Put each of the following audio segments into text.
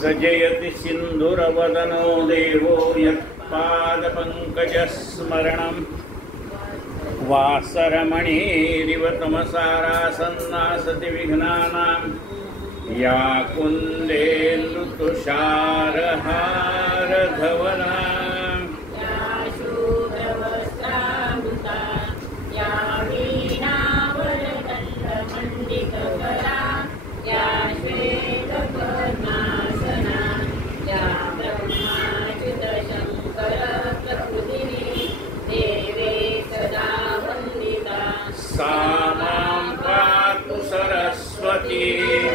सजयति सिन्धुरवदनो देवो यत्पादपङ्कजस्मरणम् वासरमणिरिव तमसारासन्नासति विघ्नानां या कुन्देन्दुतुषारहारधवना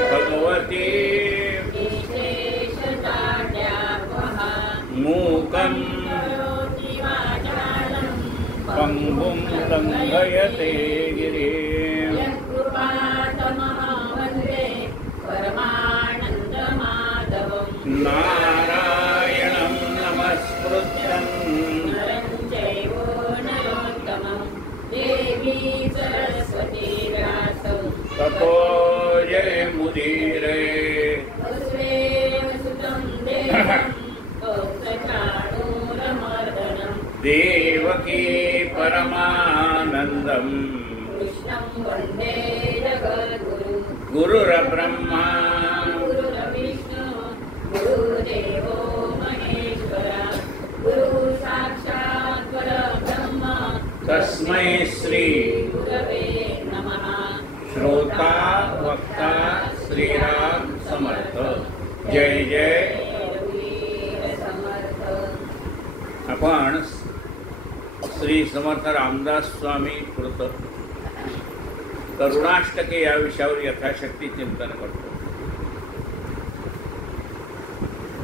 भगवती मूकं पंगुं लंघयते गिरिं नारायणं नमस्कृत्यं ततो मुदीरे देवकी परमानंदम गुरुर्ब्रह्मा गुरुर्विष्णु गुरुदेवो महेश्वरा गुरु साक्षात् परब्रह्म तस्मै श्री गुरवे नमः। श्रोता वक्ता श्रीराम समर्थ। जय जय। आपण श्री समर्थ रामदास स्वामी कृत करुणाष्टके या विषयावर यथाशक्ती चिंतन करतो।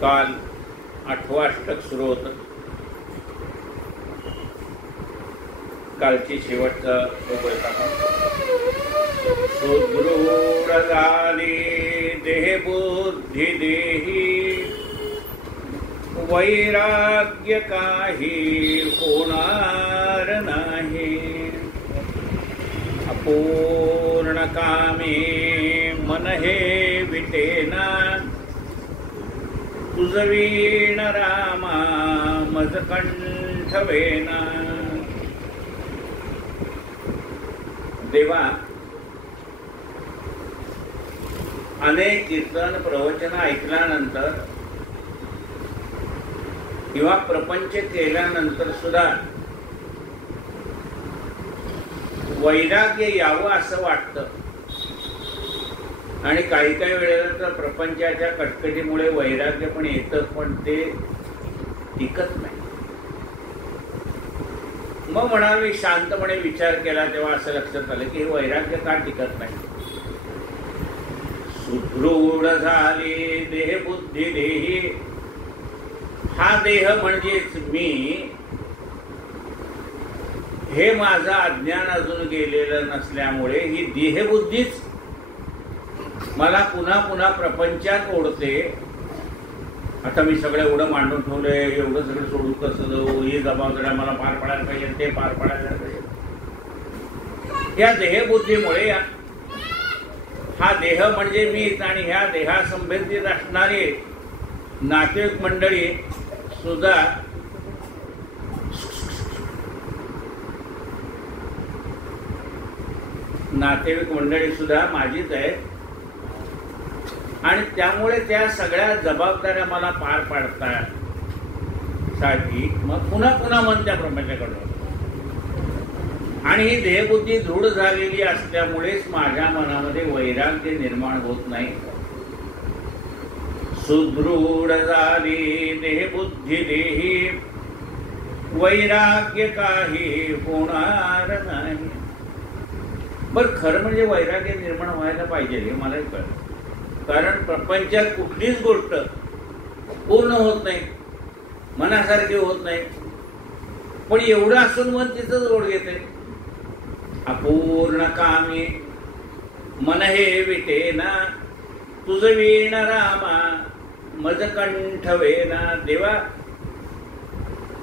काल 8वं अष्टक सुरू होतं। कालची शेवटचा सुदृढ झाली देह बुद्धी देही वैराग्य काही होणार नाही। अपूर्ण कामे मन हे विटेना तुझवीण रामा मज कंठवेना। देवा अनेक कीर्तन प्रवचन ऐकल्यानंतर किंवा प्रपंच केल्यानंतर सुद्धा वैराग्य यावं असं वाटतं आणि काही काही वेळेला तर प्रपंचाच्या कटकटीमुळे वैराग्य पण येतं, पण ते टिकत नाही। मग म्हणावी शांतपणे विचार केला तेव्हा असं लक्षात आलं की हे वैराग्य का टिकत नाही। सुदृढ झाली देह बुद्धी देही, हा देह म्हणजेच मी, हे माझं अज्ञान अजून गेलेलं नसल्यामुळे ही देहबुद्धीच मला पुन्हा पुन्हा प्रपंचात ओढते। आता मी सगळं एवढं मांडून ठेवलंय, एवढं सगळं सोडून कसं जाऊ, ही जबाबदाऱ्या मला पार पाडायला पाहिजे, ते पार पाडायला पाहिजे। या देहबुद्धीमुळे हा देह म्हणजे मीच आणि ह्या देहासंबंधित असणारे नातेवाईक मंडळी सुद्धा माझीच आहेत आणि त्यामुळे त्या सगळ्या जबाबदाऱ्या मला पार पाडण्यासाठी मग पुन्हा पुन्हा मन त्या प्रपंचाकडे आणि ही देहबुद्धी दृढ झालेली असल्यामुळेच माझ्या मनामध्ये वैराग्य निर्माण होत नाही। सुदृढ झाली देहबुद्धी देही वैराग्य काही होणार नाही। बरं, खरं म्हणजे वैराग्य निर्माण व्हायला पाहिजे हे मला कळलं, कारण प्रपंचात कुठलीच गोष्ट पूर्ण होत नाही, मनासारखी होत नाही, पण एवढं असून मन तिथंच ओढ घेते। अपूर्ण कामी मन हे विटेना तुझवीण रामा मज कंठवेना। देवा,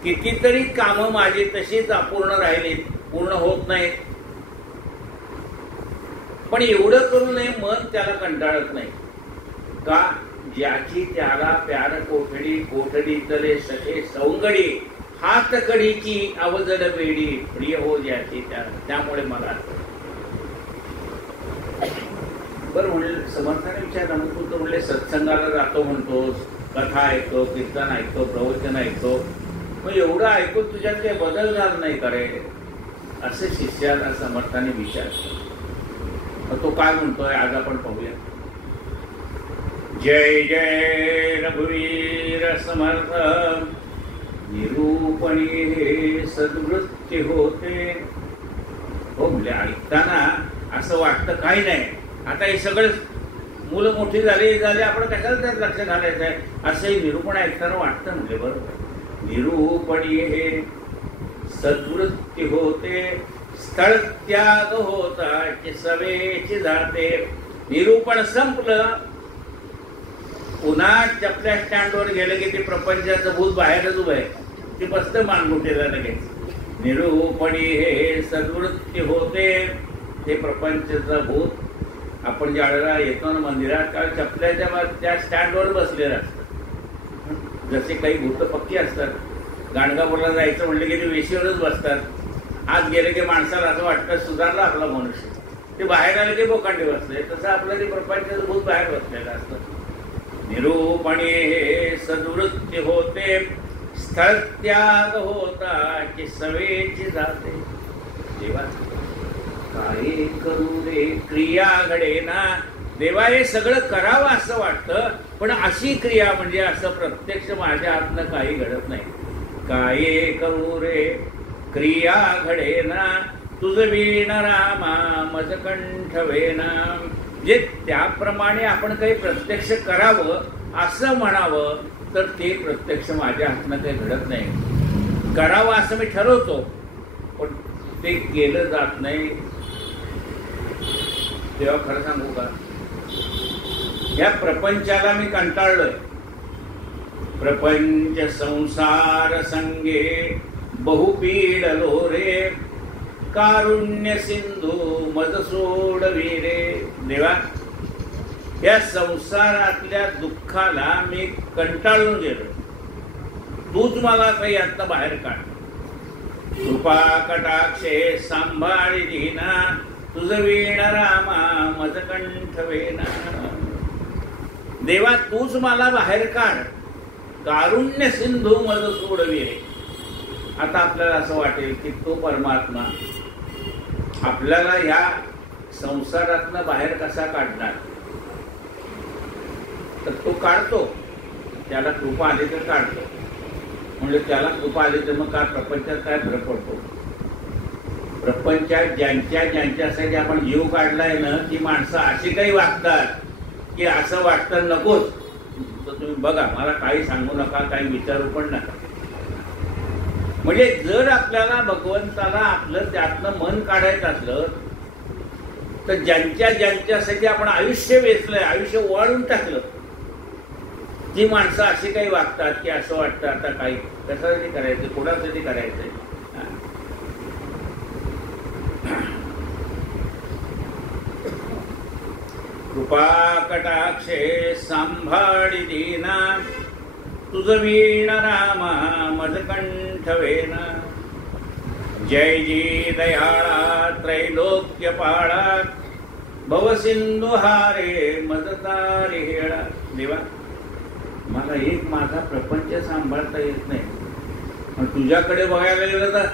कितीतरी कामं माझी तशीच अपूर्ण राहिली, पूर्ण होत नाहीत, पण एवढं करू नये मन त्याला कंटाळत नाही का? ज्याची त्याला प्यार कोठडी, कोठडी तले सखे सौंगडी, हात कडीची अवजड बेडी, प्रिय हो ज्याची त्याला. त्यामुळे मला बरं म्हणले समर्थाने विचारलं, मग तू तर म्हणले सत्संगाला जातो म्हणतोस, कथा ऐकतो, कीर्तन ऐकतो, प्रवचन ऐकतो, मग एवढं ऐकून तुझ्यात काही बदल झाला नाही करे? असे शिष्याला समर्थाने विचारलं. मग तो काय म्हणतोय आज आपण पाहूया. जय जय रघुवीर समर्थ, निरूपणी हे सद्वृत्ती होते. हो म्हणजे ऐकताना असं वाटतं काही नाही, आता हे सगळं मुलं मोठी झाली आपण कशाला त्यात लक्ष घालायचं आहे, असंही निरूपण ऐकताना वाटतं. म्हणजे बरोबर, निरूपणी हे सद्वृत्ती होते, स्थळ त्याग होता की सवेची जाते. निरूपण संपलं, पुन्हा चपल्या स्टँडवर गेलं की ते प्रपंचाचं भूत बाहेरच उभं आहे, ते बसतं मानगुटीला लगेच. निरूपणी हे सद्वृत्ती होते, ते प्रपंचाचं भूत. आपण ज्या वेळेला येतो ना मंदिरात, काल चपल्याच्या त्या स्टँडवर बसलेलं असतं. जसे काही भूत पक्की असतात, गाणगापूरला जायचं म्हणलं की ते वेशीवरच बसतात. आज गेले की माणसाला असं वाटतं सुधारला आपला मनुष्य, ते बाहेर आले की बोकांडी बसले. तसं आपलं ते प्रपंचाचं भूत बाहेर बसलेलं असतं. निरूपणी हे सद्वृत्ती होते, स्थळ त्याग होता की सवेची जाते. देवा काय करू रे क्रिया घडेना. देवा हे सगळं करावं असं वाटतं, पण अशी क्रिया म्हणजे असं प्रत्यक्ष माझ्या हातनं काही घडत नाही. काय करू रे क्रिया घडेना, तुझ वीण रामा मज कंठ वेना. जे त्याप्रमाणे आपण काही प्रत्यक्ष करावं असं म्हणावं, तर ते प्रत्यक्ष माझ्या हातनं काही घडत नाही. करावं असं मी ठरवतो, पण ते केलं जात नाही. तेव्हा खरं सांगू का, या प्रपंचाला मी कंटाळलोय. प्रपंच संसार संगे बहुपीडलो रे, कारुण्य सिंधू मज सोडवी रे. देवा या संसारातल्या दुःखाला मी कंटाळून गेलो, तूच मला काही आता बाहेर काढ. कृपा कटाक्षे सांभाळी दीना, तुझ वीण रामा मज कंठ वेना. देवा तूच मला बाहेर काढ, कारुण्य सिंधू मज सोडवी रे. आता आपल्याला असं वाटेल की तो परमात्मा आपल्याला या संसारातनं बाहेर कसा काढणार, तर तो काढतो. त्याला कृपा आली तर काढतो. म्हणजे त्याला कृपा आली तर मग काय प्रपंचात काय फरक पडतो. प्रपंचात ज्यांच्यासाठी आपण जीव काढलाय ना, ती माणसं अशी काही वागतात की असं वाटतं नकोच. तर तुम्ही बघा, मला काही सांगू नका, काही विचारू पण नका. म्हणजे जर आपल्याला भगवंताला आपलं त्यातनं मन काढायचं असलं, तर ज्यांच्यासाठी आपण आयुष्य वेचलंय, आयुष्य वाळून टाकलं, ती माणसं अशी काही वागतात की असं वाटतं आता काही कशासाठी करायचं, कोणासाठी करायचंय. कृपा कटाक्षे सांभाळी दीना, तुझ वीण रामा मज कंठ वेना. जय जी दयाळा त्रैलोक्य पाळा, भवसिंधू हारे मज तारी हेळा. देवा मला एक माझा प्रपंच सांभाळता येत नाही, पण तुझ्याकडे बघायला गेलं तर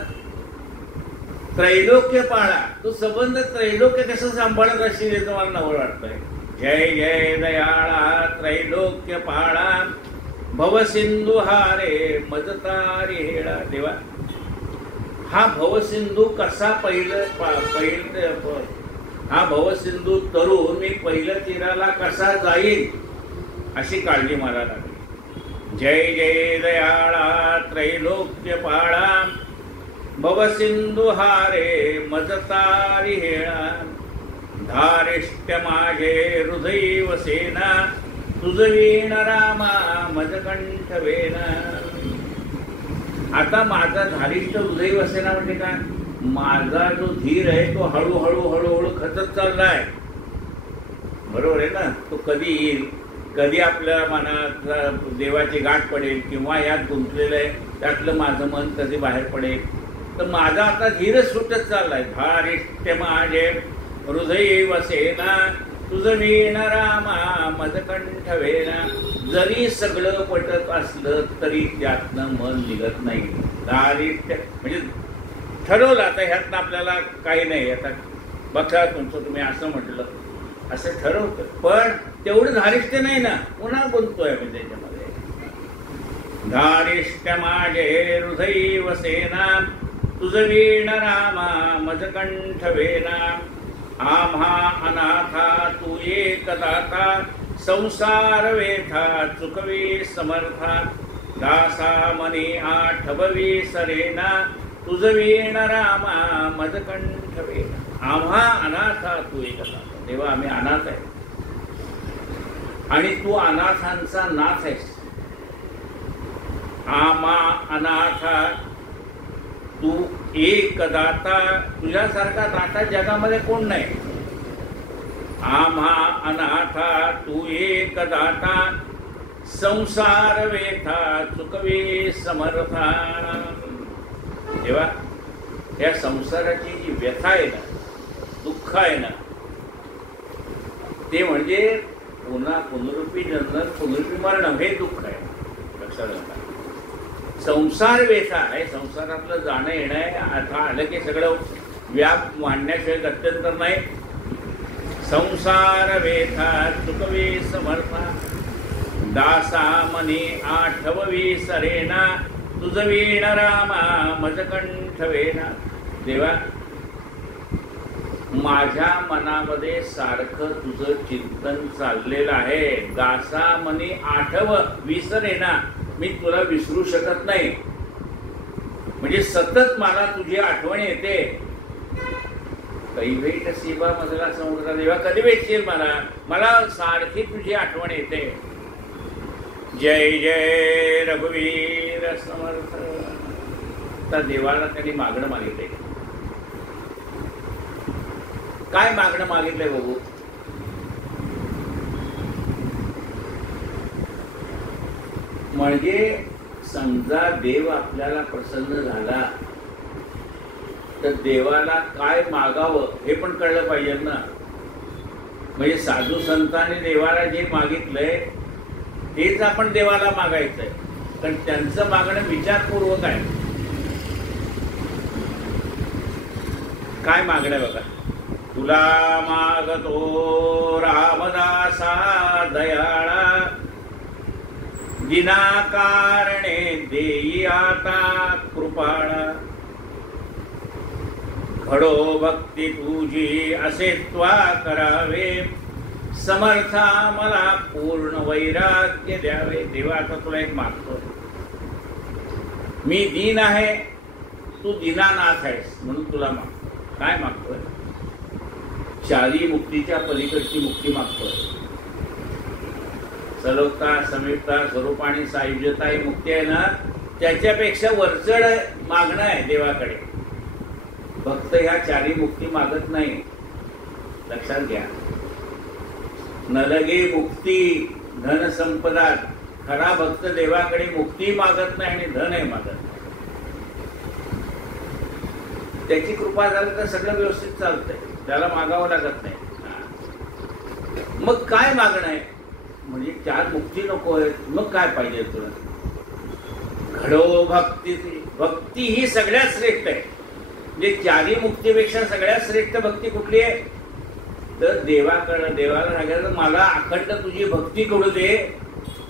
त्रैलोक्य पाळा, तू संबंध त्रैलोक्य कसं सांभाळत असेल हे तुम्हाला नवळ वाटतंय. जय जय दयाळा त्रैलोक्य पाळा, भवसिंधू हारे मज तारी हेळा. देवा हा भवसिंधू कसा हा भवसिंधू तरुण मी पहिल्या तीराला कसा जाईल अशी काळजी मला लागली. जय जय दयाळा त्रैलोक्य पाळा, भवसिंधू हारे मज तारी हेळा. धारिष्ट्य माझे हृदय वसेना, तुझ वीण रामा मज कंठ वेना. आता माझा धारिष्ट हृदय वसेना म्हणजे काय, माझा जो धीर आहे तो हळूहळू खचत चाललाय. बरोबर आहे ना. तो कधी येईल कधी आपल्या मनात देवाची गाठ पडेल किंवा यात गुंतलेलं आहे त्यातलं माझं मन कधी बाहेर पडेल. तर माझा आता धीरच सुटत चाललाय. धारिष्ट्य माझे हृदय वसेना तुझं वीण रामा मजकंठ वेना. जरी सगळं पटत असलं तरी त्यातनं मन निघत नाही. धारिष्ट्य म्हणजे ठरवलं आता ह्यातनं आपल्याला काही नाही. आता बघा तुमचं तुम्ही असं म्हटलं असं ठरवतं पण तेवढं धारिष्ट्य नाही ना. पुन्हा बोलतोय मी त्याच्यामध्ये. धारिष्ट्य माझे हृदय वसेना तुझं वीण रामा मजकंठ वेना. आम्हा अनाथा तू एक दाता संसार वेथा चुकवी समर्था. दासा मनी आठववी सरेना तुझं वीण रामा मजकंठ वेना. आम्हा अनाथा तू एक दाता. देवा आम्ही अनाथ आहे आणि तू अनाथांचा नाथ आहेस. आम्हा अनाथा तू एक दाता. तुझ्यासारखा दाता जगामध्ये कोण नाही. आम्हा अनाथा तू एक दाता संसार वेथा चुकवी समर्था. तेव्हा या संसाराची जी व्यथा आहे ना दुःख आहे ना ते म्हणजे पुन्हा पुनरुपी जन्म पुनरुपी मरण हे दुःख आहे. लक्षात घ्या. संसार वेथा आहे. संसारातलं जाणं येणं आहे. आता आलं की सगळं व्याप मांडण्याशिवाय गत्यंतर नाही. संसार वेथा चुकवी समर्था. दासा मनी आठववी सरेना तुझं वीण रामा मजकंठ वेना. देवा माझ्या मनामध्ये सारखं तुझं चिंतन चाललेलं आहे. दासा मनी आठव विसरेना. मी तुला विसरू शकत नाही. म्हणजे सतत मला तुझी आठवण येते. काही भेट शिवा मजला समुद्रा. देवा कधी भेटशील मला. मला सारखी तुझी आठवण येते. जय जय रघुवीर समर्थ. तर देवाला त्यांनी मागणं मागितलंय. काय मागणं मागितलंय बघू. म्हणजे समजा देव आपल्याला प्रसन्न झाला तर देवाला काय मागावं हे पण कळलं पाहिजे ना. म्हणजे साधू संतांनी देवाला जे मागितलंय तेच आपण देवाला मागायचंय. कारण त्यांचं मागणं विचारपूर्वक आहे. काय मागणं बघा. तुला मागतो रामदासा दयाळा विनाकारणे देई आता कृपाळा. घडो भक्ती तुझी असे त्वा करावे समर्था मला पूर्ण वैराग्य द्यावे. देवा आता तुला एक मागतो. मी दीन आहे तू दीनानाथ आहेस म्हणून तुला मागतो. काय मागतोय. चारी मुक्तीच्या पलीकडची मुक्ती मागतोय. सलोकता समीपता स्वरूप आणि सायुज्यता ही मुक्ती आहे ना त्याच्यापेक्षा वरचढ मागणं आहे देवाकडे. भक्त ह्या चारी मुक्ती मागत नाही. लक्षात घ्या. नलगे मुक्ती धन संपदा. खरा भक्त देवाकडे मुक्ती मागत नाही आणि धनही मागत नाही. त्याची कृपा झाली तर सगळं व्यवस्थित चालतंय. त्याला मागावं लागत नाही. मग काय मागणं आहे. म्हणजे चार मुक्ती नको आहे. मग काय पाहिजे तुला. घडो भक्ती. भक्ती ही सगळ्यात श्रेष्ठ आहे. म्हणजे चारी मुक्तीपेक्षा सगळ्यात श्रेष्ठ भक्ती कुठली आहे तर देवाकडं. देवाला सांगायचं मला अखंड तुझी भक्ती करू दे.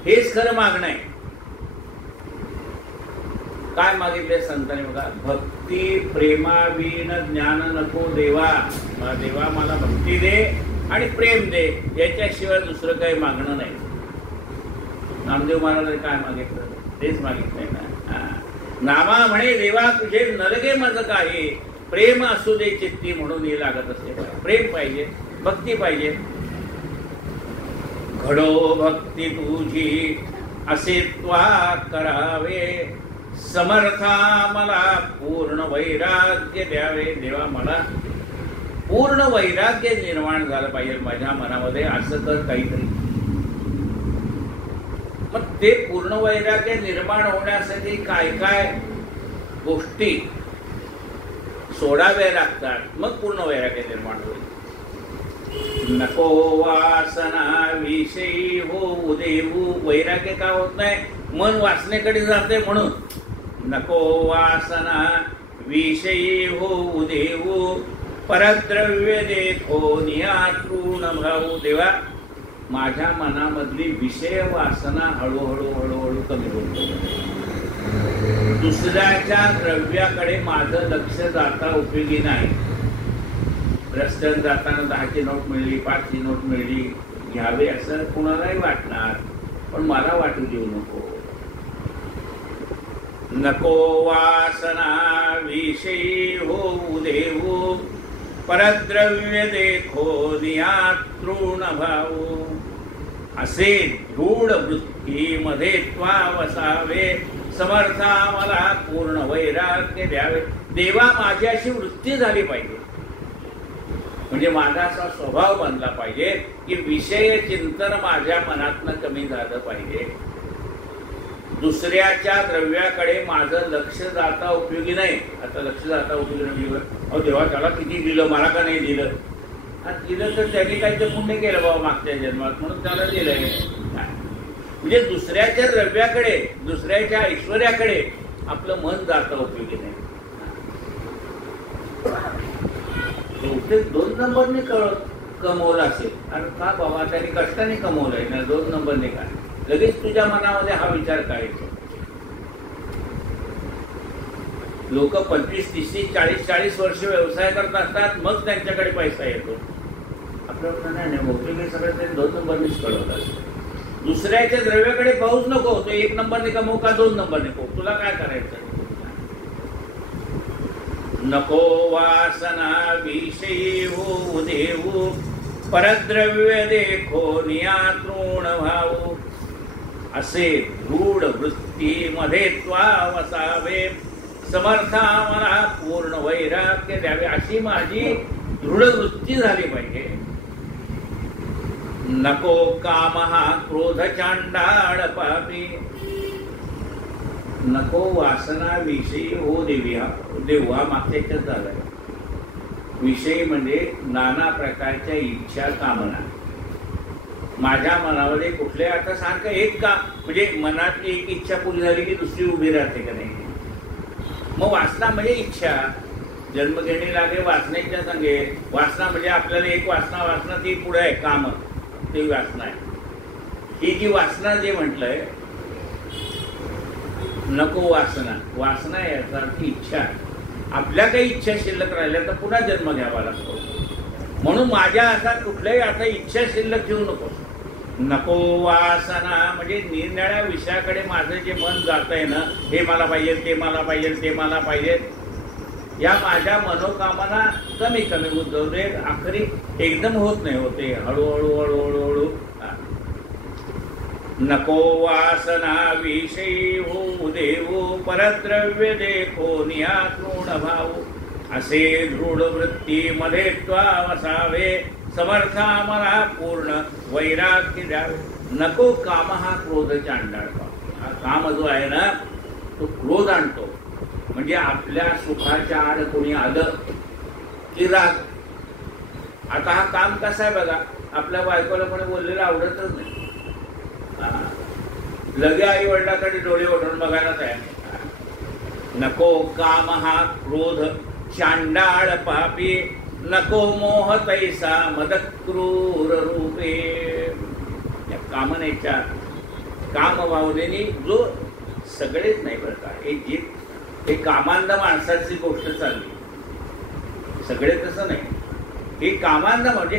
हेच खरं मागणं आहे. काय मागितले संतांनी बघा. भक्ती प्रेमाविन ज्ञान नको देवा. देवा मला भक्ती दे आणि प्रेम दे. याच्याशिवाय दुसरं काही मागणं नाही. नामदेव महाराजांनी काय मागितलं तेच मागितलंय ना. नामा म्हणे देवा तुझे नलगे माझं काही. प्रेम असू दे चित्ती म्हणून हे लागत असते. प्रेम पाहिजे भक्ती पाहिजे. घडो भक्ती तुझी असे त्वा करावे समर्था मला पूर्ण वैराग्य द्यावे. देवा मला पूर्ण वैराग्य निर्माण झालं पाहिजे माझ्या मनामध्ये. असं तर काहीतरी ते पूर्ण वैराग्य निर्माण होण्यासाठी काय काय गोष्टी सोडाव्या लागतात, मग पूर्ण वैराग्य निर्माण होईल. नको वासना विषयी हो देऊ. वैराग्य का होत नाही? मन वासनेकडे जाते म्हणून. नको वासना विषयी हो देऊ, परद्रव्य देखो नियातृण भाऊ. देवा, माझ्या मनामधली विषय वासना हळूहळू हळूहळू कमी होते. दुसऱ्याच्या द्रव्याकडे माझं लक्ष जाता उपयोगी नाही. रस्त्यात जाताना 10ची नोट मिळली, 5ची नोट मिळली, घ्यावे असं कुणालाही वाटणार, पण मला वाटू देऊ नको. नको वासना विषयी होऊ देऊ, परद्रव्य देखो नियातृण भाऊ. असे दृढ वृत्तीमध्ये त्वा वसावे, समर्था मला पूर्ण वैराग्य द्यावे. देवा, माझी अशी वृत्ती झाली पाहिजे, म्हणजे माझा असा स्वभाव बनला पाहिजे की विषय चिंतन माझ्या मनातनं कमी झालं पाहिजे. दुसऱ्याच्या द्रव्याकडे माझं लक्ष जाता उपयोगी नाही. आता लक्ष जाता उपयोगी नाही. अहो देवा, त्याला किती दिलं, मला का नाही दिलं? दिलं तर त्यांनी काहीतरी पुण्य केलं बाबा मागच्या जन्मात, म्हणून त्याला दिलंय. म्हणजे दुसऱ्याच्या द्रव्याकडे, दुसऱ्याच्या ऐश्वर्याकडे आपलं मन जाता उपयोगी नाही. बहुतेक 2 नंबरने कमवलं असेल. आणि का बाबा, त्यांनी कष्टाने कमवलंय ना, 2 नंबरने का? लगेच तुझ्या मनामध्ये हा विचार करायचा. लोक 25, 30, 40 वर्ष व्यवसाय करत असतात, मग त्यांच्याकडे पैसा येतो. आपल्याला नाही, बहुतेक हे सगळं ते 2 नंबरनेच कळवतात. दुसऱ्याच्या द्रव्याकडे पाहूच नको. तो 1 नंबरने कमवू का 2 नंबरने कमवू, तुला काय करायचं? नको वासना विषयी होऊ देऊ, परद्रव्य देखो नियातृण भाऊ. असे दृढ वृत्तीमध्ये त्वा वसावे, समर्था मला पूर्ण वैराग्य द्यावे. अशी माझी दृढ वृत्ती झाली पाहिजे. नको काम हा क्रोध चांडाळ पापी, नको वासना विषयी हो देऊ. हा मागच्या याच्यात झालाय. विषयी म्हणजे नाना प्रकारच्या इच्छा, कामना. माझ्या मनामध्ये कुठले, आता सांग एक का, म्हणजे मनातली एक इच्छा पुरी झाली की दुसरी उभी राहते का नाही? मग वासना म्हणजे इच्छा. जन्म घेणे लागे वासनेच्या संगे. वासना म्हणजे आपल्याला एक वासना ती पुढे आहे, काम, ती वासना आहे. ही जी वासना जे म्हटलंय, नको वासना याचा अर्थ इच्छा. आपल्या काही इच्छा शिल्लक राहिल्या तर पुन्हा जन्म घ्यावा लागतो. म्हणून माझ्या आता कुठल्याही आता इच्छा शिल्लक ठेवू नको. नको वासना म्हणजे निरनिराळ्या विषयाकडे माझं जे मन जात आहे ना, हे मला पाहिजे, ते मला पाहिजे, ते मला पाहिजे, या माझ्या मनोकामना कमी कमी उद्भवते. आखरी एकदम होत नाही, होते हळूहळू हळूहळू हळू. नको वासना विषयी होऊ देऊ, परद्रव्य देखो नियातृण भाऊ. असे दृढ वृत्तीमध्ये त्वा वसावे, समर्था मला पूर्ण वैराग्य द्यावे. नको काम हा क्रोध चांडाळ. हा काम जो आहे ना, तो क्रोध आणतो. म्हणजे आपल्या सुखाच्या आड कोणी आलं की राग. आता हा काम कसा आहे बघा, आपल्या बायकोला कोणी बोललेलं आवडतच नाही. लगे आई वडिलाकडे डोळे ओढून बघायला तयार. नको काम हा क्रोध चांडाळ पापी, नको मोह तैसा मदक्रूर रूपे. या कामनेच्या कामभावनेनी जो सगळेच नाही बरं का, हे कामांध माणसाची गोष्ट चालली. सगळे तसं नाही. हे कामांध म्हणजे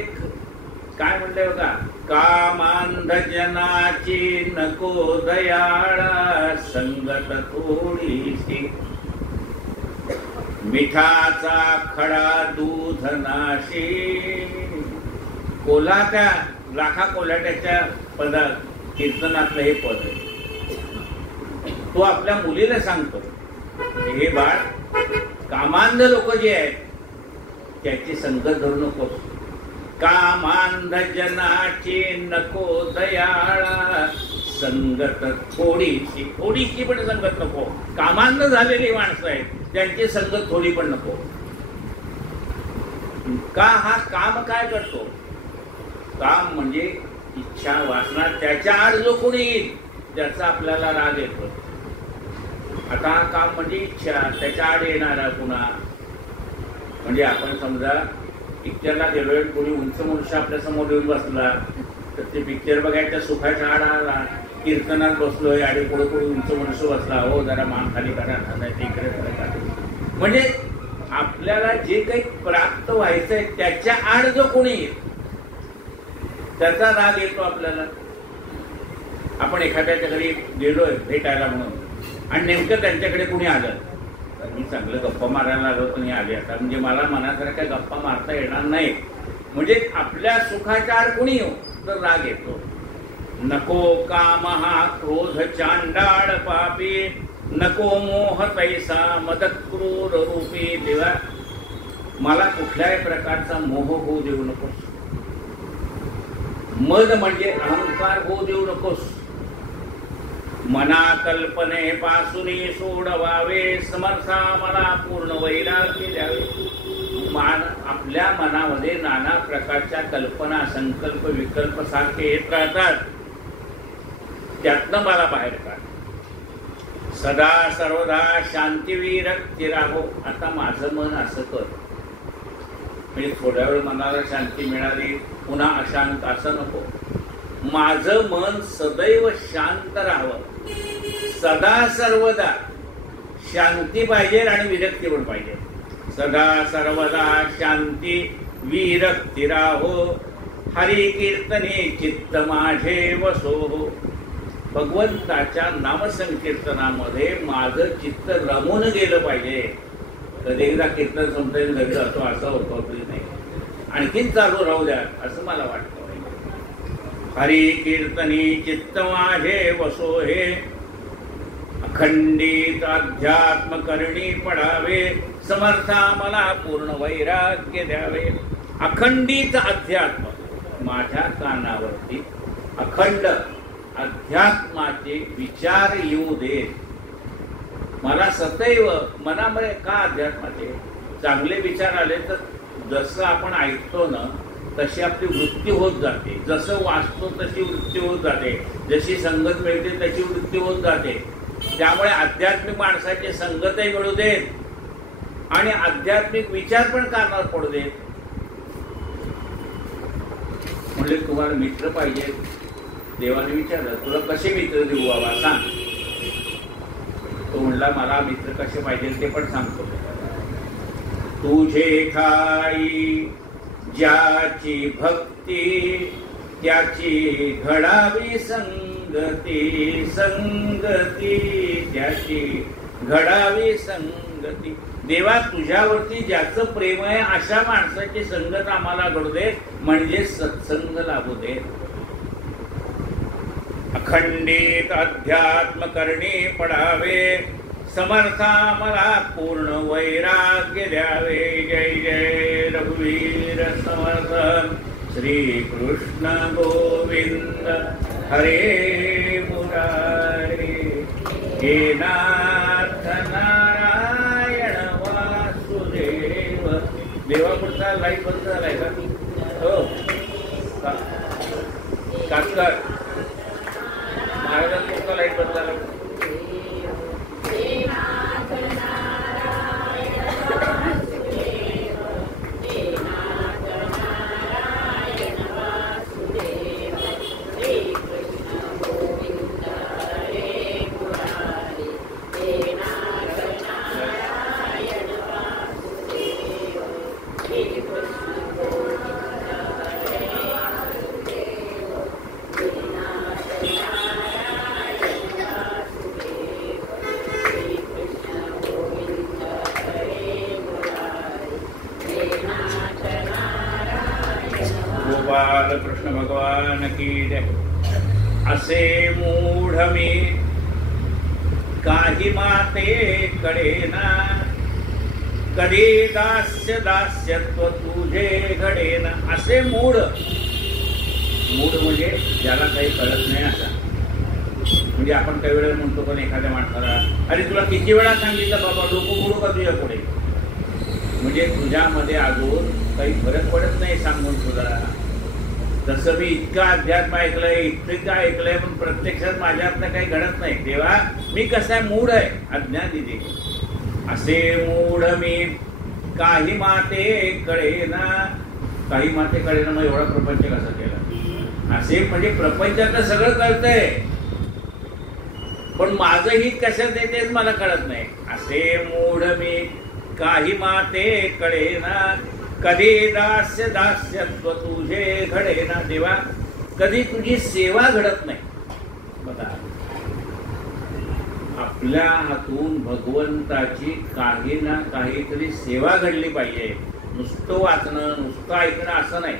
काय म्हणलंय बघा, कामांध जनाची नको दयाळा, संगत थोडीशी मिठाचा खडा दूध नाशी. कोल्हाट्या लाखा कोल्हाट्याच्या पदात कीर्तनातलं हे पद आहे. तो आपल्या मुलीला सांगतो, हे बाळ, कामांध लोक जे आहेत त्याची संगत धरू नकोस. कामांध जनाची नको दयाळा, संगत थोडीशी, थोडीशी पण संगत नको. कामांध झालेली माणसं आहेत, त्यांची संगत थोडी पण नको. का? हा काम काय करतो? काम म्हणजे इच्छा वासना, त्याच्या आड जो कोणी येईल त्याचा आपल्याला राग येतो. आता हा काम म्हणजे इच्छा, त्याच्या आड येणारा पुन्हा म्हणजे आपण समजा पिक्चरला गेलोय, कोणी उंच मनुष्य आपल्या समोर येऊन बसला तर ते पिक्चर बघायच्या सुखाच्या आड आला. कीर्तनात बसलोय आणि पुढे कोणी उंच मनुष्य बसला, हो जरा मान खाली करा, नाही इकडे करा. म्हणजे आपल्याला जे काही प्राप्त व्हायचंय त्याच्या आड जो कोणी येईल त्याचा राग येतो आपल्याला. आपण एखाद्याच्या घरी गेलोय भेटायला म्हणून आणि नेमकं त्यांच्याकडे कोणी आलं, मी चांगलं गप्पा मारायला लागलो पण आले आता, म्हणजे मला मनासारख्या गप्पा मारता येणार नाही. म्हणजे आपल्या सुखाच्या आड कोणी येऊ तर राग येतो. नको काम हा क्रोध चांडाळ पापी, नको मोह तैसा मद क्रूर रूपी. देवा मला कुठल्याही प्रकारचा मोह होऊ देऊ नकोस. मद म्हणजे अहंकार होऊ देऊ नकोस. मना कल्पने पासून सोडवावे, समर्था मला पूर्ण वैराग्य द्यावे. आपल्या मनामध्ये नाना प्रकारच्या कल्पना, संकल्प, विकल्प सारखे येत राहतात, त्यातनं मला बाहेर काढ. सदा सर्वदा शांतिविरक्ती राहो. आता माझं मन असं कर, म्हणजे थोड्या वेळ मनाला शांती मिळाली पुन्हा अशांत असं नको. माझं मन सदैव शांत राहावं. सदा सर्वदा शांती पाहिजे आणि विरक्ती पण पाहिजे. सदा सर्वदा शांती विरक्ती राहो, हरी कीर्तने चित्त माझे वसो. भगवंताच्या नामसंकीर्तनामध्ये माझं चित्त रमून गेलं पाहिजे. कधी एकदा कीर्तन संपलं घरी जातो असं होतं तरी नाही, आणखीन चालू राहू द्या असं मला वाटतं. हरी कीर्तनी चित्त माझे वसो हे, अखंडित अध्यात्म करणी पडावे, समर्था मला पूर्ण वैराग्य द्यावे. अखंडित अध्यात्म माझ्या कानावरती अखंड अध्यात्माचे विचार येऊ दे. मला सदैव मनामध्ये का अध्यात्माचे चांगले विचार आले तर जसं आपण ऐकतो ना तशी आपली वृत्ती होत जाते, जसं वाचतो तशी वृत्ती होत जाते, जशी संगत मिळते तशी वृत्ती होत जाते. त्यामुळे आध्यात्मिक माणसाची संगतही मिळू देत आणि आध्यात्मिक विचार पण कानावर पडू देत. म्हणजे तुम्हाला मित्र पाहिजे, देवाने विचारलं तुला कसे मित्र देऊ बाबा सांग. तो म्हणला मला मित्र कसे पाहिजे ते पण सांगतो. तुझे ठाई ज्याची भक्ती त्याची घडावी संगती, संगती त्याची घडावी संगती. देवा तुझ्यावरती ज्याचं प्रेम आहे अशा माणसाची संगत आम्हाला घडू दे, म्हणजे सत्संग लाभू दे. अखंडित अध्यात्म करणी पडावे, समर्था मला पूर्ण वैराग्य द्यावे. जय जय रघुवीर समर्थ श्री कृष्ण गोविंद हरे मुरारे. हे नाथ नारायण वासुदेव. देवापुरता लाईट बंद झालाय का? हो कातकर महाराजांपुरता लाईट बंद झाला. कृष्ण भगवान की जय. असे मूढ मी काही माते कडेना, कधी दास्य दास्यत्व तुझे घडेन. असे मूढ म्हणजे ज्याला काही कळत नाही असा. म्हणजे आपण काही वेळेला म्हणतो पण एखाद्या माणसाला, अरे तुला किती वेळा सांगितलं बाबा, डोकं मोडू का तुझ्या पुढे. म्हणजे तुझ्यामध्ये अजून काही फरक पडत नाही सांगून तुला. तसं मी इतकं अध्यात्म ऐकलंय, इतकं ऐकलंय, पण प्रत्यक्षात माझ्यातनं काही घडत नाही. तेव्हा मी कसा मूढ आहे, अज्ञान दिली. असे मूढ मी काही माते कळेना. काही माते कळेना, मग एवढा प्रपंच कसा केला. असे म्हणजे प्रपंचातलं सगळं कळतंय, पण माझं हित कशात आहे तेच मला कळत नाही. असे मूढ मी काही माते कळेना. कधी दास्य दास्यत्व तुझे घडेना. देवा, कधी तुझी सेवा घडत नाही. बघा, आपल्या हातून भगवंताची काही ना काहीतरी सेवा घडली पाहिजे. नुसतं वाचणं, नुसतं ऐकणं असं नाही.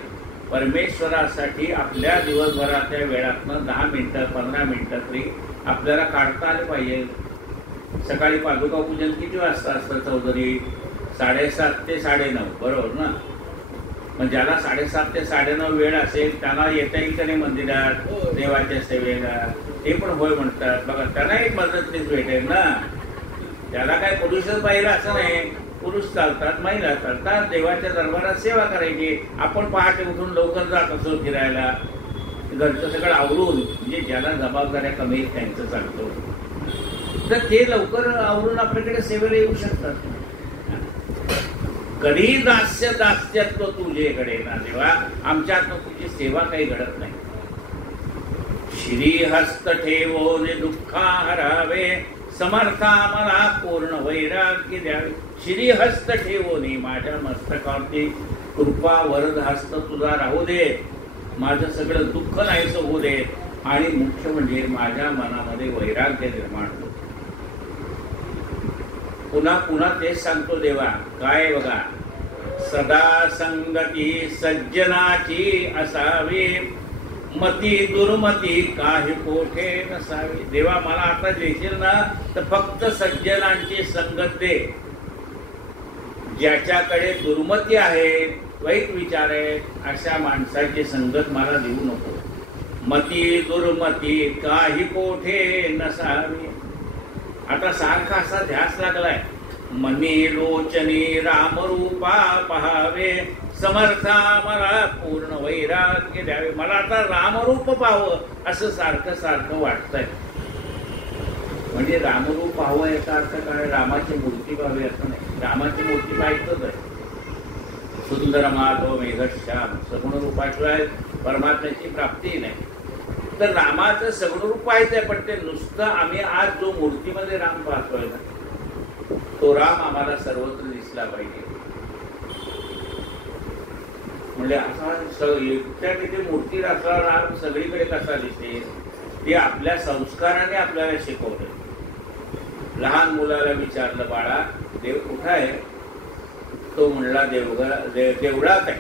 परमेश्वरासाठी आपल्या दिवसभराच्या वेळातनं 10 मिनिटं 15 मिनिटं तरी आपल्याला काढता आले पाहिजे. सकाळी पादुका पूजन किती वाजता असतं चौधरी? 7:30 ते 9:30, बरोबर ना. मग ज्याला 7:30 ते 9:30 वेळ असेल त्यांना येता येईल का नाही मंदिरात देवाच्या सेवेला? ते पण होय म्हणतात. बघा, त्यांना एक मदतनीस भेटेल ना. त्याला काय पुरुषच पाहिजे असं नाही. पुरुष चालतात, महिला चालतात, देवाच्या दरबारात सेवा करायची. आपण पहाटे उठून लवकर जात असो फिरायला, घरचं सगळं आवरून. म्हणजे ज्याला जबाबदाऱ्या कमी आहेत त्यांचं चालतो, तर ते लवकर आवरून आपल्याकडे सेवेला येऊ शकतात. कधी दास्य दास्यत्व तुझेकडे ना. देवा, आमच्यातनं तुझी सेवा काही घडत नाही. श्रीहस्त ठेवोन दुःखा हरावे. समर्था मला पूर्ण वैराग्य द्यावे. श्रीहस्त ठेवोनी, माझ्या मस्तकावरती कृपा वरद हस्त तुझा राहू दे. माझं सगळं दुःख नाहीसं होऊ दे. आणि मुख्य म्हणजे माझ्या मनामध्ये वैराग्य निर्माण होते. पुन्हा पुन्हा तेच सांगतो देवा. काय बघा, सदा संगती सज्जनाची असावी. मती दुर्मती काही कोठे नसावी. देवा, मला आता देशील ना तर फक्त सज्जनांची संगत दे. ज्याच्याकडे दुर्मती आहे, वाईट विचार आहे, अशा माणसाची संगत मला देऊ नको. मती दुर्मती काही कोठे नसावी. आता सारखा असा ध्यास लागलाय. मनी लोचनी रामरूपा पहावे. समर्था मला पूर्ण वैराग्य द्यावे. मला आता रामरूप पाहावं असं सारखं सारखं वाटतंय. म्हणजे रामरूप पाहावं याचा अर्थ काय? रामाची मूर्ती पाहावी असं नाही. रामाची मूर्ती पाहायचंच आहे. सुंदर माधव मेघश्याम, सगुण रूपाशिवाय परमात्म्याची प्राप्ती नाही. तर रामाचं सगुण रूप पाहायचंय, पण ते नुसतं आम्ही आज जो मूर्तीमध्ये राम पाहतोय ना, तो राम आम्हाला सर्वत्र दिसला पाहिजे. म्हणजे असा एकट्या किती मूर्ती असला राम सगळीकडे कसा दिसेल, ते आपल्या संस्काराने आपल्याला शिकवलं. लहान मुलाला विचारलं, बाळा देव कुठं आहे? तो म्हणला देवळात आहे.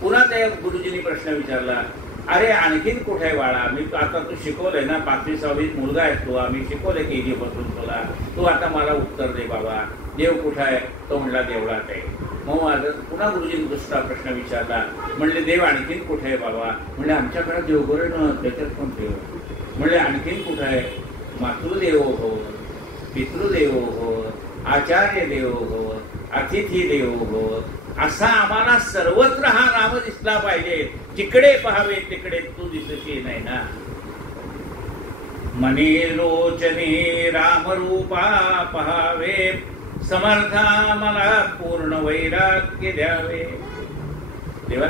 पुन्हा त्या गुरुजींनी प्रश्न विचारला, अरे आणखीन कुठे आहे बाळा? मी आता तू शिकवलंय ना, 5वी 6वी मुलगा आहे तू, आम्ही शिकवलंय KG पासून तुला, तू आता मला उत्तर दे बाबा, देव कुठं आहे? तो म्हणला देवळात आहे. मग माझं पुन्हा गुरुजींनी दुसरा प्रश्न विचारला, म्हणले देव आणखीन कुठे आहे बाबा? म्हणले आमच्याकडे देवघर न, त्याच्यात पण देव. म्हणले आणखीन कुठं आहे? मातृदेवो भव, पितृदेवो भव, आचार्य देवो भव, अतिथी देवो भव. असा आम्हाला सर्वत्र हा राम दिसला पाहिजे. जिकडे पहावे तिकडे तू दिसशी नाही ना. मनी लोचनी रामरूपा पहावे. समर्था मला पूर्ण वैराग्य द्यावे. देवा,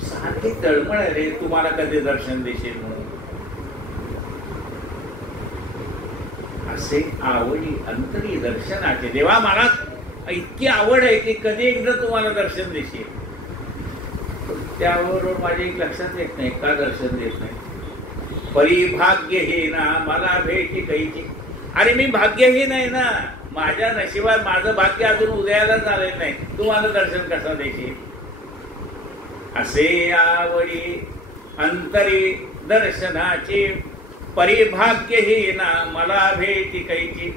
सारखी तळमळ रे, तुम्हाला कधी दर्शन देशील म्हणून. असे आवडी अंतरी दर्शनाचे. देवा, मला इतकी आवड आहे की कधी एकदा तुम्हाला दर्शन देशील. त्याबरोबर माझ्या एक लक्षात येत नाही, का दर्शन देत नाही? परिभाग्यहीन मला भेटी कैची. अरे मी भाग्यहीन आहे ना, माझ्या नशिबात माझं भाग्य अजून उदयाला झालेलं नाही, तुम्हाला दर्शन कसं देशील? असे आवडी अंतरी दर्शनाची. परिभाग्यहीन मला भेटी कैची.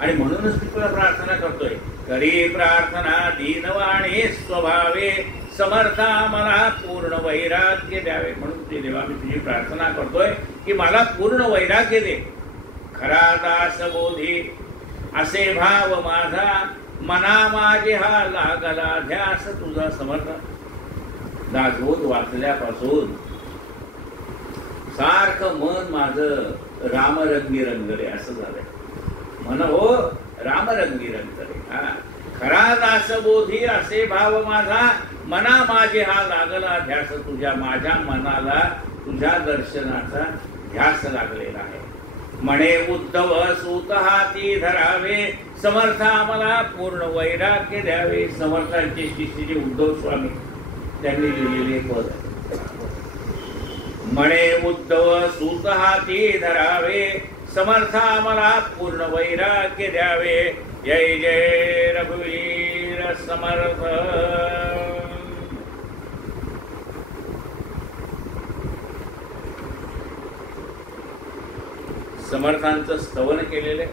आणि म्हणूनच मी तुला प्रार्थना करतोय. करी प्रार्थना दीनवाणी स्वभावे, समर्था मला पूर्ण वैराग्य द्यावे. म्हणून ते देवा मी तुझी प्रार्थना करतोय की मला पूर्ण वैराग्य दे. खरा दास बोधी असे भाव माझा, मना माझे हा लागला ध्यास तुझा समर्थ. दासबोध वाचल्यापासून सारखं मन माझं रामरंगी रंगले असं झालंय. मन हो रामरंगी रंगले. हा खरा दासबोधी असे भाव माझा, मना माझे हा लागला ध्यास तुझ्या. माझ्या मनाला तुझ्या दर्शनाचा ध्यास लागलेला आहे. म्हणे उद्धव सूत हाती धरावे, समर्था मला पूर्ण वैराग्य द्यावे. समर्थांचे शिष्य उद्धव स्वामी त्यांनी लिहिलेले पद. म्हणे उद्धव सूत हाती धरावे, समर्था मला पूर्ण वैराग्य द्यावे. जय जय रघुवीर समर्थ. समर्थांचं स्तवन केलेले.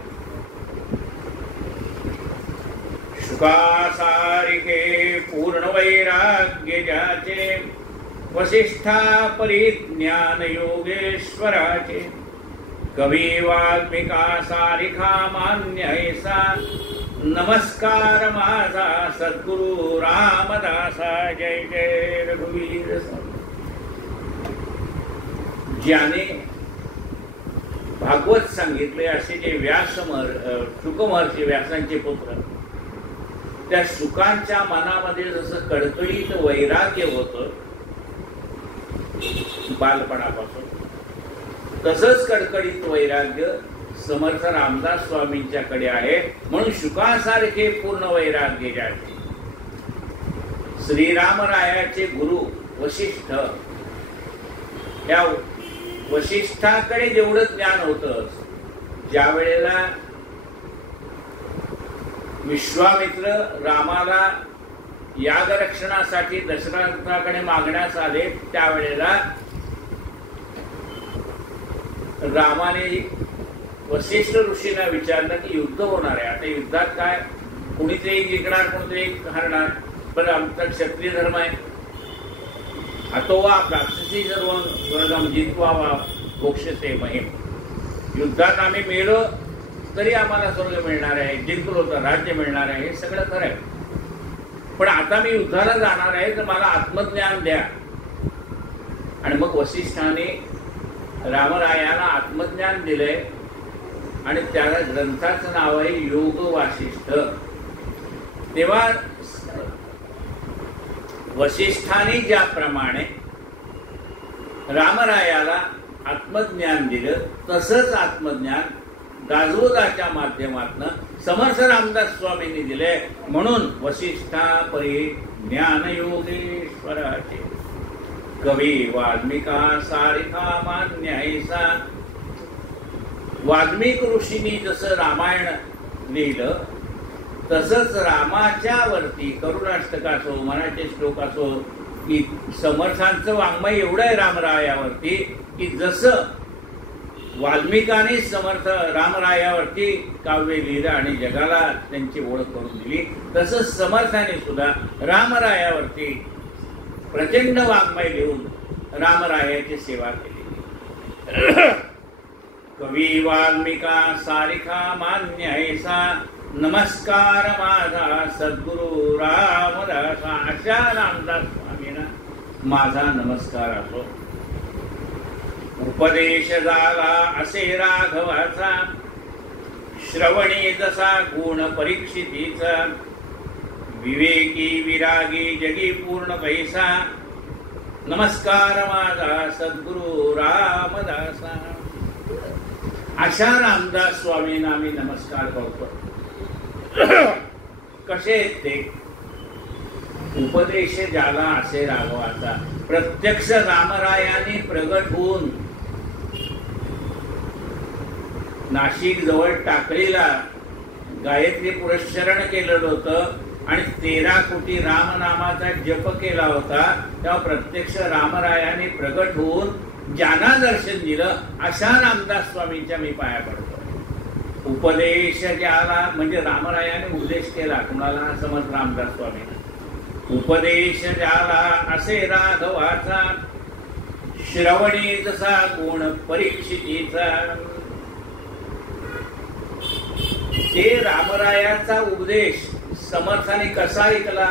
शुकासारिके पूर्ण वैराग्य ज्याचे, वसिष्ठा परिज्ञान योगेश्वराचे. कवी वाल्मिका सारिखा मान्य ऐसा, नमस्कार माझा सद्गुरु रामदासा. जय जय रघुवीर. ज्याने भागवत सांगितले असे जे शुक महर्षी व्यासांचे पुत्र, त्या शुकांच्या मनामध्ये जसं कडकडीत वैराग्य होतं बालपणापासून, तसंच कडकडीत वैराग्य समर्थ रामदास स्वामींच्याकडे आहे. म्हणून शुकासारखे पूर्ण वैराग्य ज्याचे. श्रीरामरायाचे गुरु वशिष्ठ, या वशिष्ठाकडे जेवढं ज्ञान होतं, ज्या वेळेला विश्वामित्र रामाला यागरक्षणासाठी दशरथाकडे मागण्यास आले, त्यावेळेला रामाने वशिष्ठ ऋषींना विचारलं की युद्ध होणार आहे, आता युद्धात काय, कुणीतरी जिंकणार कोणीतरी हरणार, पण आमचा क्षत्रिय धर्म आहे. अतो वा राक्षसी सर्व स्वर्गम जित्वा वा मोक्षसे महिम. युद्धात आम्ही मेलो तरी आम्हाला स्वर्ग मिळणार आहे, जिंकलो तर राज्य मिळणार आहे, हे सगळं खरं आहे. पण आता मी युद्धाला जाणार आहे तर मला आत्मज्ञान द्या. आणि मग वसिष्ठाने रामरायाला आत्मज्ञान दिलंय आणि त्याला ग्रंथाचं नाव आहे योग वासिष्ठ. तेव्हा वसिष्ठाने ज्याप्रमाणे रामरायाला आत्मज्ञान दिलं, तसंच आत्मज्ञान दासबोधाच्या माध्यमातून समर्थ रामदास स्वामींनी दिले. म्हणून वसिष्ठा परी ज्ञान योगेश्वराचे. कवी वाल्मिका सारिखा मान्य ऐसा. वाल्मिक ऋषींनी जसं रामायण लिहिलं, तसंच रामाच्या वरती करुणाष्टकासो मनाचे श्लोक असो की समर्थांचं वाङ्मय एवढं आहे रामरायावरती की जसं वाल्मिकाने समर्थ रामरायावरती काव्य लिहिलं आणि जगाला त्यांची ओळख करून दिली, तसंच समर्थाने सुद्धा रामरायावरती प्रचंड वाङ्मय लिहून रामरायाची सेवा केली. कवी वाल्मिका सारिखा मान्य ऐसा, नमस्कार माझा सद्गुरु रामदासा. अशा रामदास स्वामींना माझा नमस्कार असो. उपदेश झाला असे राघवाचा, श्रवणी जसा गुण परीक्षितीचा. विवेकी विरागी जगी पूर्ण पैसा, नमस्कार माझा सद्गुरु रामदासा. अशा रामदास स्वामींना मी नमस्कार करतो. कसे आहेत ते? उपदेश ज्याला असे राघवाचा. प्रत्यक्ष रामरायाने प्रगट होऊन नाशिक जवळ टाकळीला गायत्री पुरस्चरण केलेलं होतं आणि 13 कोटी रामनामाचा जप केला होता. तेव्हा प्रत्यक्ष रामरायाने प्रगट होऊन ज्यांना दर्शन दिलं, अशा रामदास स्वामींच्या मी पाया पडतो. उपदेश ज्याला म्हणजे रामरायाने उपदेश केला कुणाला? समर्थ रामदास स्वामी. उपदेश ज्याला असे राघवाचा श्रवणी जसा गुण परीक्षितीचा. ते रामरायाचा उपदेश समर्थाने कसा ऐकला?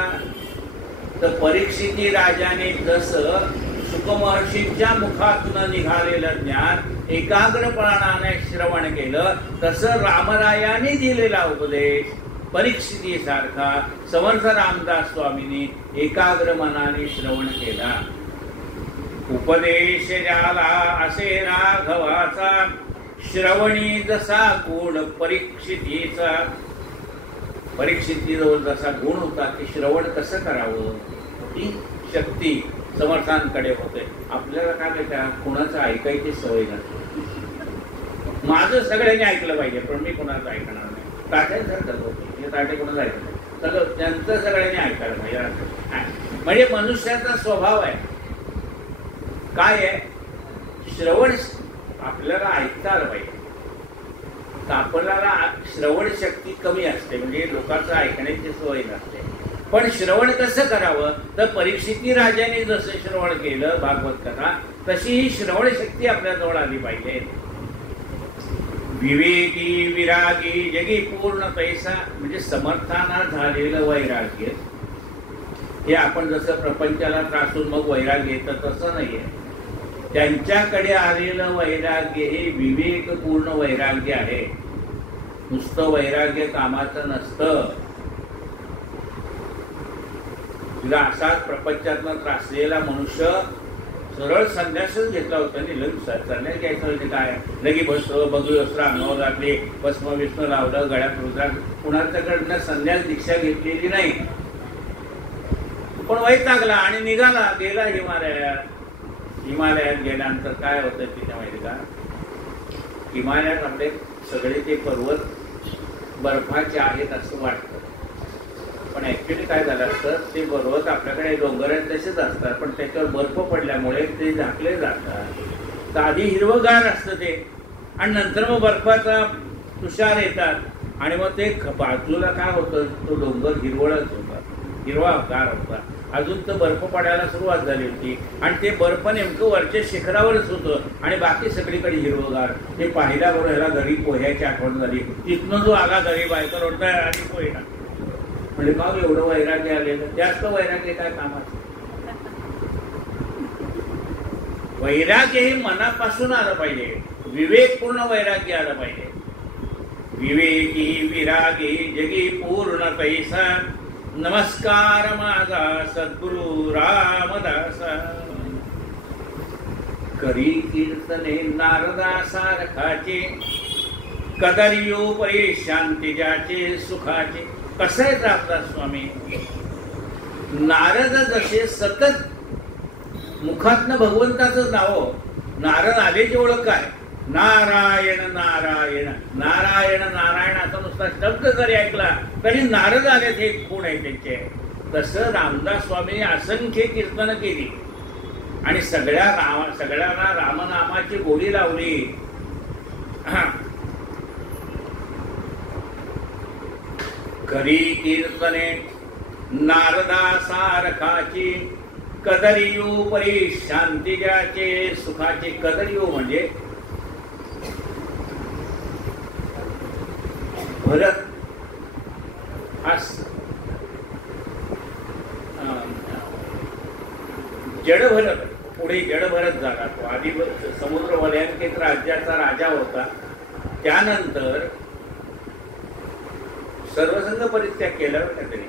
तर परीक्षिती राजाने जसं सुखमहर्षींच्या मुखातून निघालेलं ज्ञान एकाग्रपणाने श्रवण केलं तसं रामरायाने दिलेला उपदेश परीक्षितीसारखा समर्थ रामदास स्वामींनी एकाग्र मनाने श्रवण केला. उपदेश ज्याला असे राघवाचा श्रवणी जसा गुण परीक्षितीचा. परीक्षितीजवळ जसा गुण होता की श्रवण कसं करावं ही शक्ती समर्थांकडे होते. आपल्याला काय माहिती कुणाचं ऐकायची सवय नसते. माझं सगळ्यांनी ऐकलं पाहिजे पण मी कुणाचं ऐकणार नाही. ताट्यासारखं होतं हे ताटे कुणाचं ऐकलं नाही. सगळं त्यांचं सगळ्यांनी ऐकायला पाहिजे. म्हणजे मनुष्याचा स्वभाव आहे काय आहे? श्रवण आपल्याला ऐकता आलं पाहिजे. तर आपल्याला श्रवण शक्ती कमी असते म्हणजे लोकांचं ऐकण्याची सवय नसते. पण श्रवण कसं करावं? तर परीक्षिती राजाने जसं श्रवण केलं भागवत कथा तशी ही श्रवण शक्ती आपल्याजवळ आली पाहिजे. विवेकी विरागी जगी पूर्ण पैसा म्हणजे समर्थाना झालेलं वैराग्य. हे आपण जसं प्रपंचाला त्रासून मग वैराग्य येतं तसं नाहीये. त्यांच्याकडे आलेलं वैराग्य हे विवेकपूर्ण वैराग्य आहे. नुसतं वैराग्य कामाचं नसतं. तुला असाच प्रपंचातनं त्रासलेला मनुष्य सरळ संन्यासच घेतला होता. संन्यास घ्यायचं म्हणजे काय? लगी बसलं बगळी वस्त्र अंगावर घातली भस्म विष्णू लावलं गळ्यात रुद्रात. कुणाच्याकडनं संन्यास दीक्षा घेतलेली नाही. पण वैतागला आणि निघाला गेला हिमालयात. हिमालयात गेल्यानंतर काय होतं तिथे माहिती का? हिमालयात आपले सगळे ते पर्वत बर्फाचे आहेत असं वाटतं पण ऍक्च्युली काय झालं असतं ते पर्वत आपल्याकडे डोंगरात तसेच असतात पण त्याच्यावर बर्फ पडल्यामुळे ते झाकले जातात. तर आधी हिरवगार असतं ते आणि नंतर मग बर्फाचा तुषार येतात आणि मग ते बाजूला काय होतं तो डोंगर हिरवळच होता हिरवागार होता. अजून तर बर्फ पडायला सुरुवात झाली होती आणि ते बर्फ नेमकं वरच्या शिखरावरच होतं आणि बाकी सगळीकडे हिरवगार. ते पाहिल्याबरोबर ह्याला घरी पोह्याची आठवण झाली. तिथनं जो आला घरी बायका रोडता आणि पोह्या म्हणजे मग एवढं वैराग्य आलेलं. जास्त वैराग्य काय कामाचं? वैराग्य हे मनापासून आलं पाहिजे. विवेकपूर्ण वैराग्य आलं पाहिजे. विवेकी विरागी जगी पूर्ण पैसा नमस्कार माझा सद्गुरु रामदासा. करी कीर्तने नारदासारखाचे कदरियो परी शांती ज्याचे सुखाचे. कसं आहे रामदास स्वामी? नारद जसे सतत मुखातनं भगवंताचं नाव. नारद आलेची ओळख काय? नारायण नारायण नारायण नारायण असा नुसता शब्द जरी ऐकला तरी नारद आले हे खूण आहे त्यांचे. तसं रामदास स्वामींनी असंख्य कीर्तनं केली आणि सगळ्यांना रामनामाची गोडी लावली. करी कीर्तने नारदासारखाची कदरियो परी शांती ज्याचे सुखाचे. कदरियो म्हणजे भरत जडभरत पुढे जडभरत झाला. तो आधी समुद्र वलयांकित राज्याचा राजा होता. त्यानंतर सर्वसंग परित्याग केला होता तरी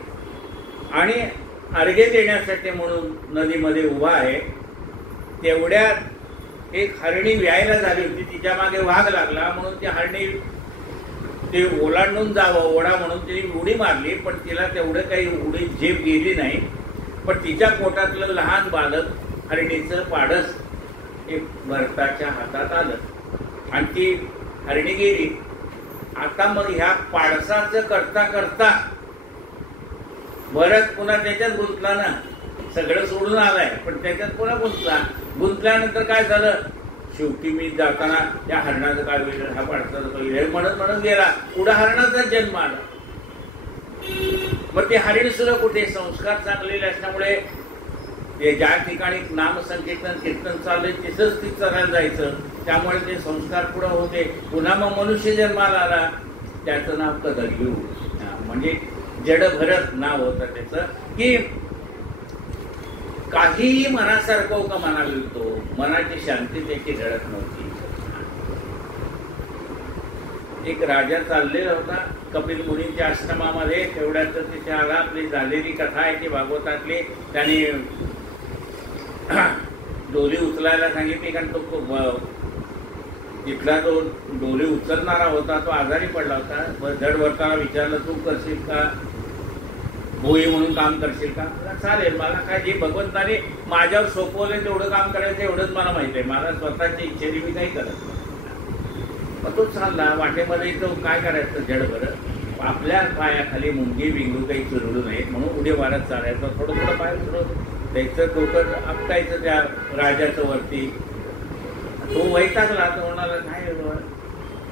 आणि अर्घ्य देण्यासाठी म्हणून नदीमध्ये उभा आहे. तेवढ्यात एक हरणी व्यायला झाली होती. तिच्या मागे वाघ लागला म्हणून ती हरणी ते ओलांडून जावं ओढा म्हणून तिने उडी मारली पण तिला तेवढं काही उडी झेप गेली नाही. पण तिच्या पोटातलं लहान बालक हरणीचं पाडस एक भरताच्या हातात आलं आणि ती हरणी गेली. आता मग ह्या पाडसाचं करता करता भरत पुन्हा त्याच्यात गुंतला ना. सगळं सोडून आलाय पण त्याच्यात पुन्हा गुंतला. गुंतल्यानंतर काय झालं? शेवटी मी जाताना त्या हरणाचं काय होईल, हा पाडसाचं काय होईल म्हणत म्हणत गेला. पुढे हरणाचा जन्म आला. मग ते हरिण सुद्धा कुठे संस्कार चांगलेले असल्यामुळे ते ज्या ठिकाणी नामसंकीर्तन कीर्तन चाललंय तिथंच ती चरायला जायचं. त्यामुळे ते संस्कार पुढे होते. पुन्हा मग मनुष्य जन्माला आला. त्याचं नाव कदर्यू, म्हणजे जडभरत नाव होतं त्याचं. की काहीही मनासारखं का म्हणाल तो, मनाची शांती त्याची ढळत नव्हती. एक राजा चाललेला होता कपिल मुनींच्या आश्रमामध्ये. तेवढ्यात तिथे आला. आपली झालेली कथा आहे ती भागवतातली. त्याने डोली उचलायला सांगितली, कारण तो तिथला जो डोली उचलणारा होता तो आजारी पडला होता. धड भरताना विचारलं, तू करशील का, भोई म्हणून काम करशील का? चालेल, मला काय जे भगवंताने माझ्यावर सोपवलं तेवढं काम करायचं एवढंच मला माहिती आहे. मला स्वतःची इच्छेने मी काही करत नाही. मग तो चालला. वाटेमध्ये तो काय करायचं, जडभर आपल्या पायाखाली मुंगी बिंगू काही चिरडू नये म्हणून उडी मारत चालायचं. थोडं थोडं पाय उचलून त्याचं डोकं आपटायचं त्या राजाचं वरती. तो वैतागला. तो म्हणाला, काय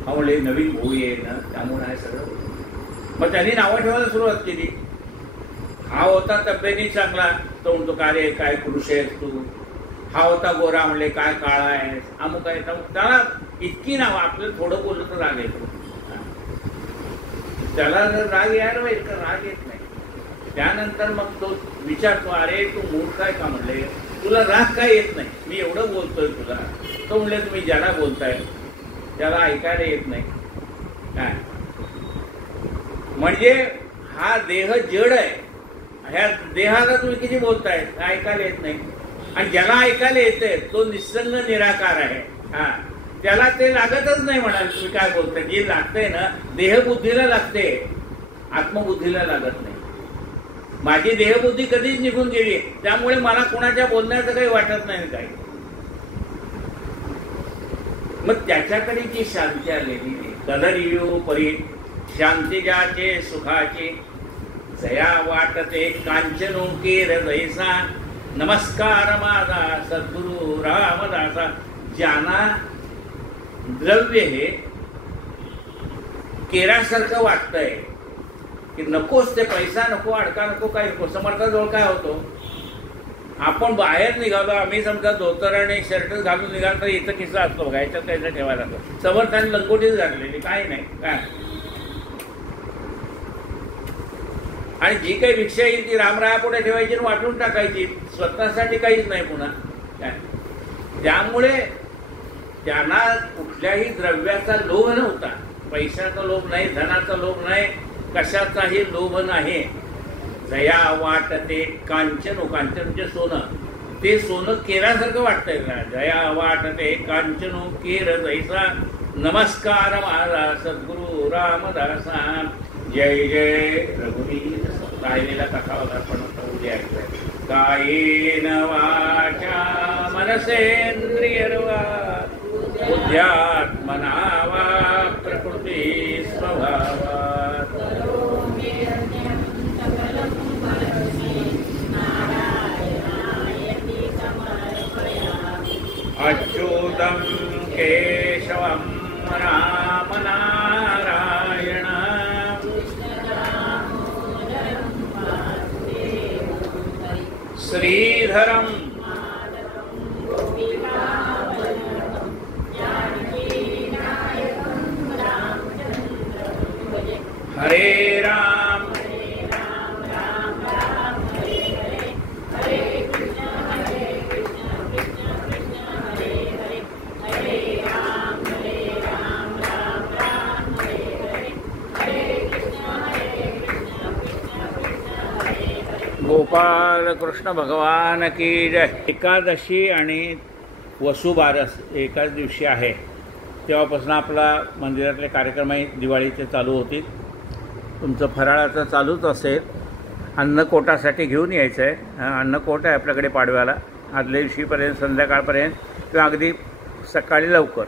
हा म्हणले नवीन भोई आहे ना, त्यामुळे आहे सगळं. मग त्यांनी नावं ठेवायला सुरुवात केली. हा होता तब्येती चांगला. तो म्हणतो, काय रे, काय पुरुष आहेस तू. हा होता गोरा, म्हणले काय काळा आहेस, अमुक आहे. त्याला इतकी नाव, आपलं थोडं बोललं तर राग येतो. त्याला जर राग यायला पाहिजे तर राग येत नाही. त्यानंतर मग तो विचारतो, अरे तू मूर्ख काय का, म्हणले तुला राग काय येत नाही, मी एवढं बोलतोय तुला. तो म्हणले, तुम्ही ज्याला बोलताय त्याला ऐकायला येत नाही काय. म्हणजे हा देह जड आहे. ह्या देहाला तुम्ही किती बोलताय, ऐकायला येत नाही. आणि ज्याला ऐकायला येते तो निसंग निराकार आहे. हा, त्याला ते लागतच नाही म्हणाल तुम्ही काय बोलताय. जे लागतंय ना देहबुद्धीला लागते, आत्मबुद्धीला लागत नाही. माझी देहबुद्धी कधीच निघून गेली, त्यामुळे मला कोणाच्या बोलण्याचं काही वाटत नाही काही. मग त्याच्याकडे जी शांती आलेली, कदर्यू परी शांती ज्याचे सुखाचे, जया वाटते कांचनो केर जैसा, नमस्कार माझा सद्गुरु रामदासा. ज्यांना द्रव्य हे केरासारखं वाटतंय की नकोच, ते पैसा नको, अडका नको, काही नको. समर्थाजवळ काय होतो, आपण बाहेर निघालो, आम्ही समजा धोतर आणि शर्ट घालून निघालो तर इथं किस्सा असतो बघा, याच्यात त्याचा ठेवायला लागतो. समर्थाने लंगोटीच घातलेली, काही नाही काय. आणि जी काही भिक्षा येईल ती रामरायापुढे ठेवायची आणि वाटून टाकायची, स्वतःसाठी काहीच नाही पुन्हा काय. त्यामुळे त्यांना कुठल्याही द्रव्याचा लोभ नव्हता. पैशाचा लोभ नाही, धनाचा लोभ नाही, कशाचाही लोभ नाही. जया वाटते कांचनो, कांचन म्हणजे सोनं, ते सोनं केरासारखं वाटतंय का. जया वाटते कांचनो केर जैसा, नमस्कार माझा सद्गुरु रामदासा. जय जय रघुवीर. राहिलेला कथा आपण उद्या ऐकूया. कायेन वाचा मनसेंद्रियर्वा, बुद्ध्यात्मना वा प्रकृती स्वभावात्, अच्युतं केशवं राम नारायण, श्रीधरं हरे राम गोपाल कृष्ण भगवान की जय. एकादशी आणि वसुबारस एकाच दिवशी आहे. तेव्हापासून आपला मंदिरातले कार्यक्रमही दिवाळीचे चालू होतील. तुमचं फराळाचं चालूच असेल. अन्नकोटासाठी घेऊन यायचं आहे. अन्नकोट आहे आपल्याकडे पाडव्याला, आदल्या दिवशीपर्यंत संध्याकाळपर्यंत किंवा अगदी सकाळी लवकर.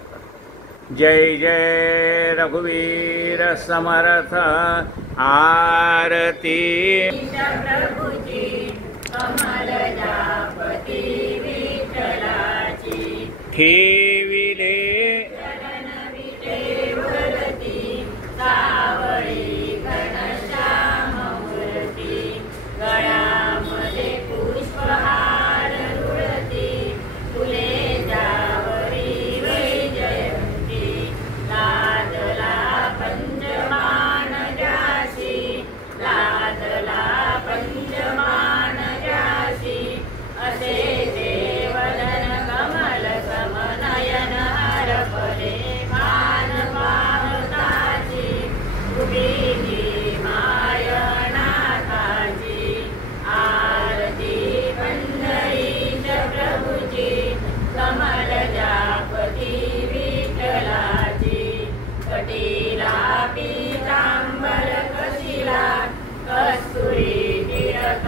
जय जय रघुवीर समर्थ. आरती ठेवी कटीला पीतांबर कशिला कस्तुरी तिलक